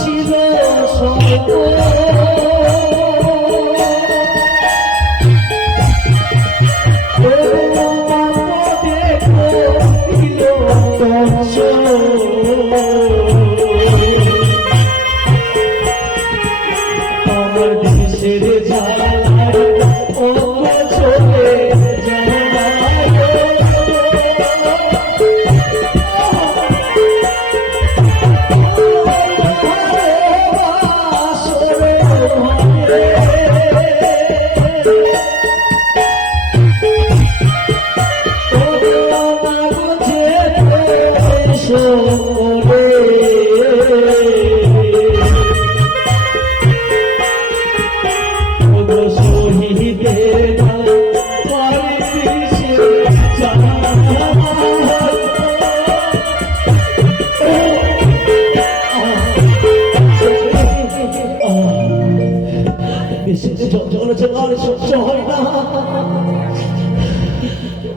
ছিল সর্ব আমার দেশের ঝালার ও চলে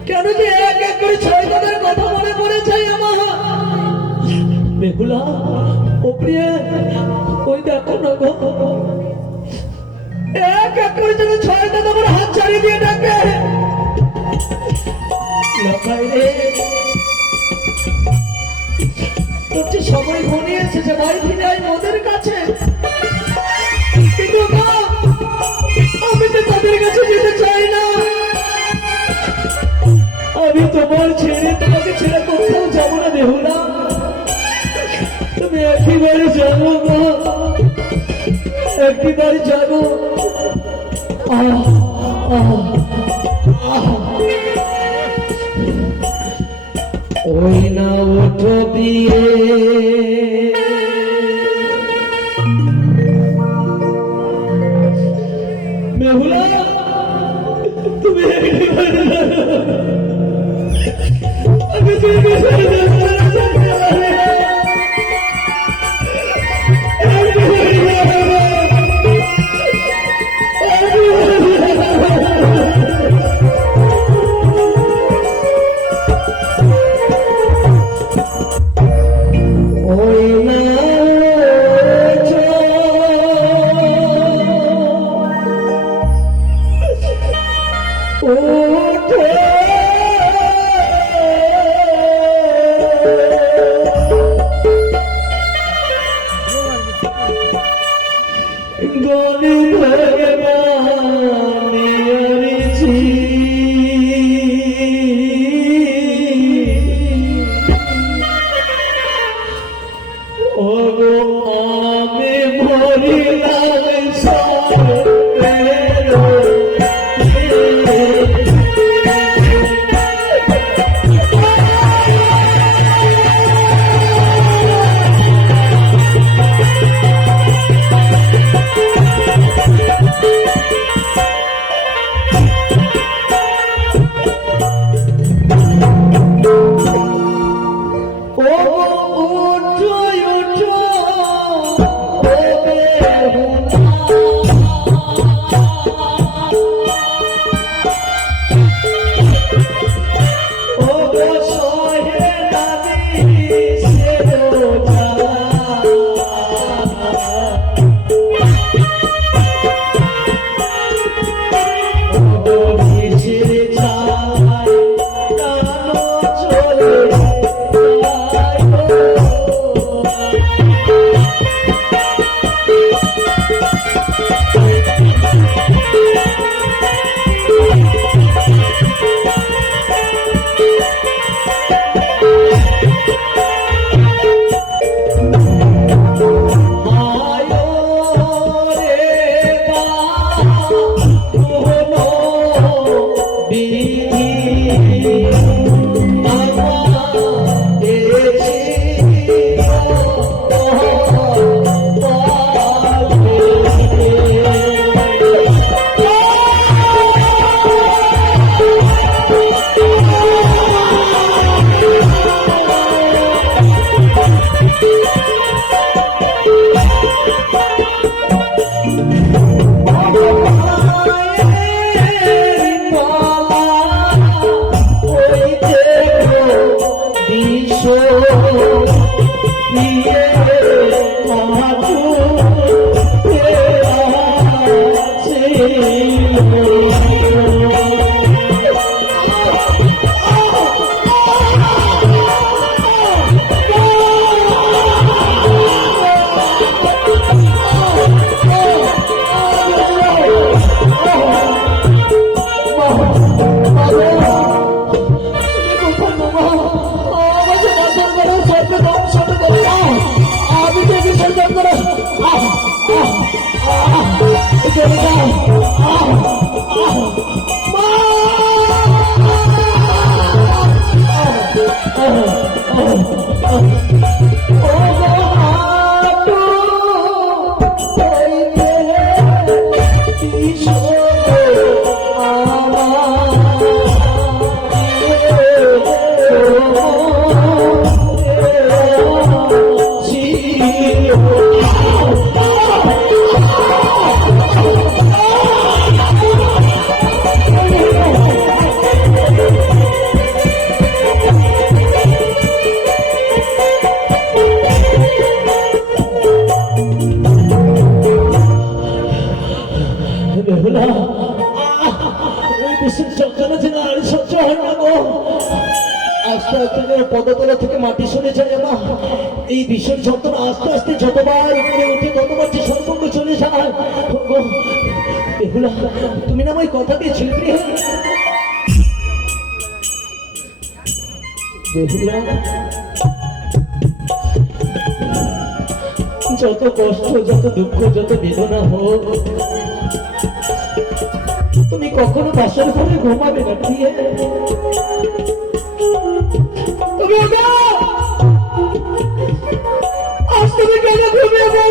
কেন যে এক এক করে ছয় দাদার কথা মনে পড়ে যায় আমার বেহুলা ও প্রিয় ওই দেখো না গো এক এক করে যেন ছয় দাদা আমার হাত ছাড়িয়ে দিয়ে ডাকে লখাই রে তোর যে সময় ঘনিয়ে এসেছে ভাই ফিরে আয় মোদের কাছে কিন্তু আমি তো তাদের কাছে যেতে চাই না আমি তোমার ছেড়ে তোমাকে ছেড়ে কোথাও যাবো না বেহুলা তুমি একইবারে যাবো একইবারে যাবো ওই না ওঠো বিয়ে বেহুলা তুমি আমি আমাকে বাসন করে সর্বে ধ্বংস করে দাও। আমি যে বিসর্জন করে চলে যাও। মা! পদতলা থেকে মাটি সরে যায় না। এই ভীষণ যন্ত্রণা আস্তে আস্তে যতবার উপরে উঠে ততবার যে সম্পর্ক চলে যায়। বেহুলা, তুমি না আমায় কথা দিয়েছিলে বেহুলা, যত কষ্ট, যত দুঃখ, যত বেদনা হোক, তুমি কখনো বাসার ঘরে ঘুমাবে না। তুমি